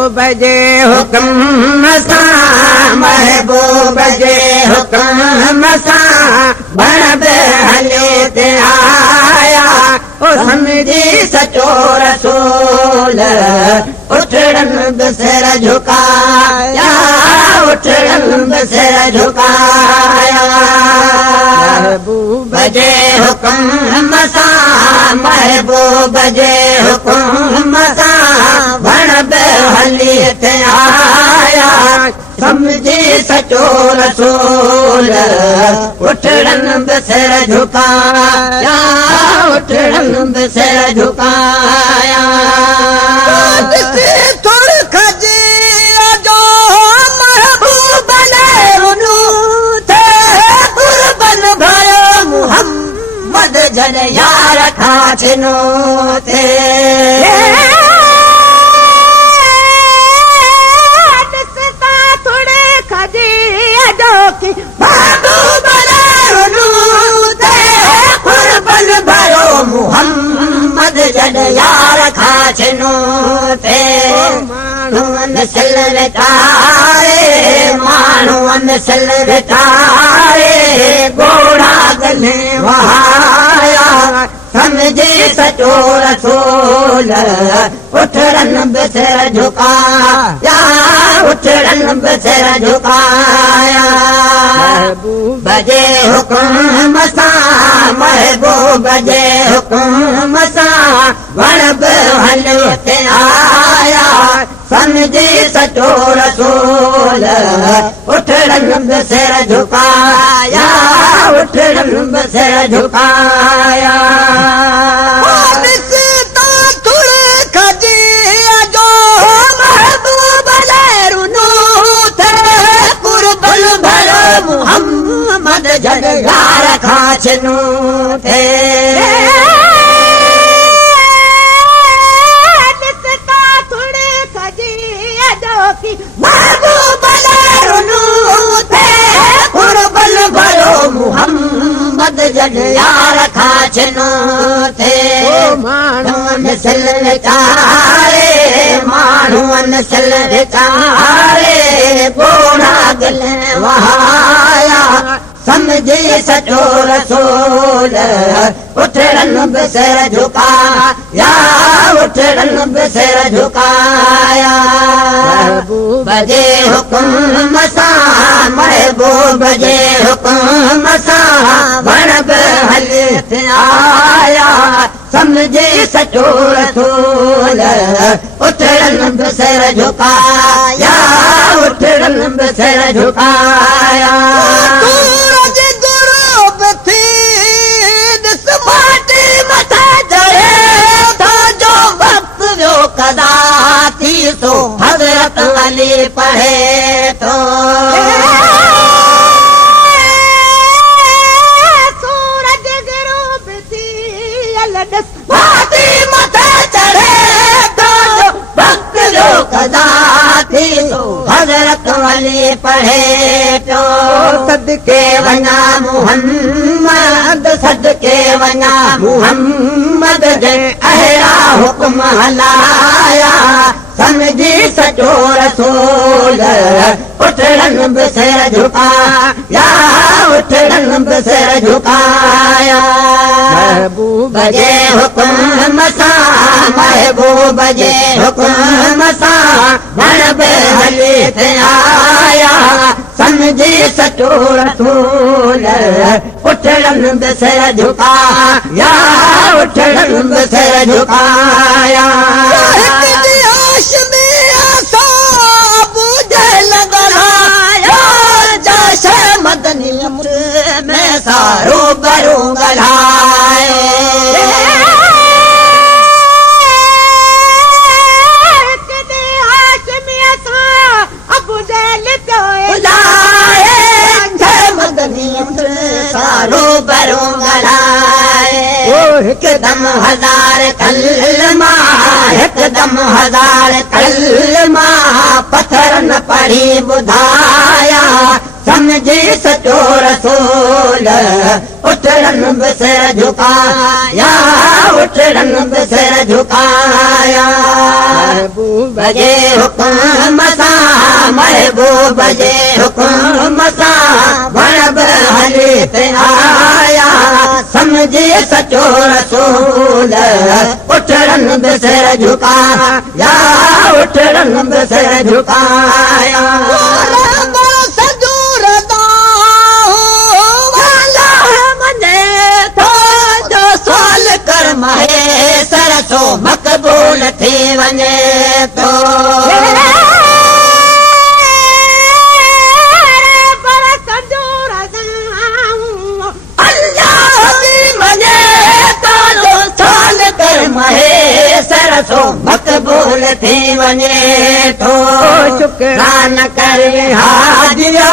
जे हुक्म सां महबूब जे हुक्म सां बण बि हले ते आया ओ समझी सचो रसूल उठड़न बि सिर झुकाया उठड़न बि सिर झुकाया महबूब जे हुक्म सां महबूब जे हुक्म सां बण बि हली ते आया समझी सचो रसूल उठड़न बि सिर झुकाया उठड़न बि सिर झुकाया जन यार खाचनो थे दिसता थोड़े खजी अजो की महबूब ने थे कुर्बन भयो मोहम्मद जन यार खाचनो थे माण्हुअनि सिल विटाए माण्हुअनि सिल विटाए घोड़ा गले वहाया समझी सचो रसूल उठड़न बि सिर झुकाया उठड़न बि सिर झुकाया महबूब जे हुक्म सां महबूब जे हुक्म सां वण बि हले ते आया समझी सचो रसूल उठड़न बि सिर झुकाया उठड़न बि सिर झुकाया मोहम्मद जन यार खाचनो थे दिसता थोड़े खजी अजो की महबूब थे कुर्बन भयो मोहम्मद जन यार खाचनो थे माण्हुअनि सिल विचारे माण्हुअनि सिल विचारे घोड़ा गले वहाया समझी सचो रसूल उठड़न बि सिर झुकाया उठड़न बि सिर झुकाया महबूब जे हुक्म सां महबूब जे हुक्म सां बण बि हले ते आया समझी सचो रसूल उठड़न बि सिर झुकाया उठड़न बि सिर झुकाया कदा थी तो हजरत अली पढ़े तो सूरज गिरूब थी अलडस बाती मथे चढ़े तो वक्त जो कदा थी तो हजरत अली पढ़े तो सदके वना मोहम्मद सदके वना मोहम्मद जे अहिड़ा हुक्म हलाया समझी सचो रसूल उठड़न बि सिर झुकाया उठड़न बि सिर झुकाया महबूब जे हुक्म सां महबूब जे हुक्म सां बण बि हले ते आया समझी सचो रसूल उठड़न बि सिर झुकाया उठड़न बि सिर झुकाया मदनी में सारो बरो गलाए सारो बरो गलाए हिकदम हजार कलमा हिकदम हजार कलमा पत्थर न पढ़ी ॿुधाया समझी सचो रसूल उठड़न बि सिर झुकाया उठड़न बि सिर झुकाया जे हुकुम सां महबूब जे हुकुम सां वण बि हली पे आया समझी सचो रसूल उठड़न बि सिर झुकाया उठड़न बि सिर झुकाया सरसो मक़बूल थी वञे थो पर सॼो अल्लाह बि मञे थो साल कर महे सरसो मक़बूल थी वञे थो शुक्रान कर हाजियो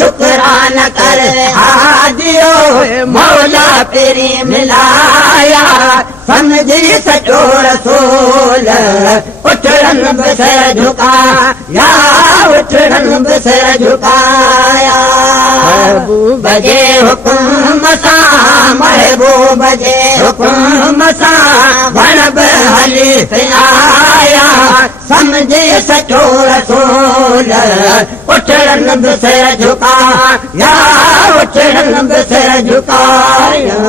शुक्रान कर हाजियो मौला पेरी मिलाया समझी सचो रसूल उठड़न बि सिर झुकाया उठड़न बि सिर झुकाया महबूब जे हुकुम सां महबूब जे हुकुम सां वण बि हली पे आया समझी सचो रसूल उठड़न बि सिर झुकाया उठड़न बि सिर झुकाया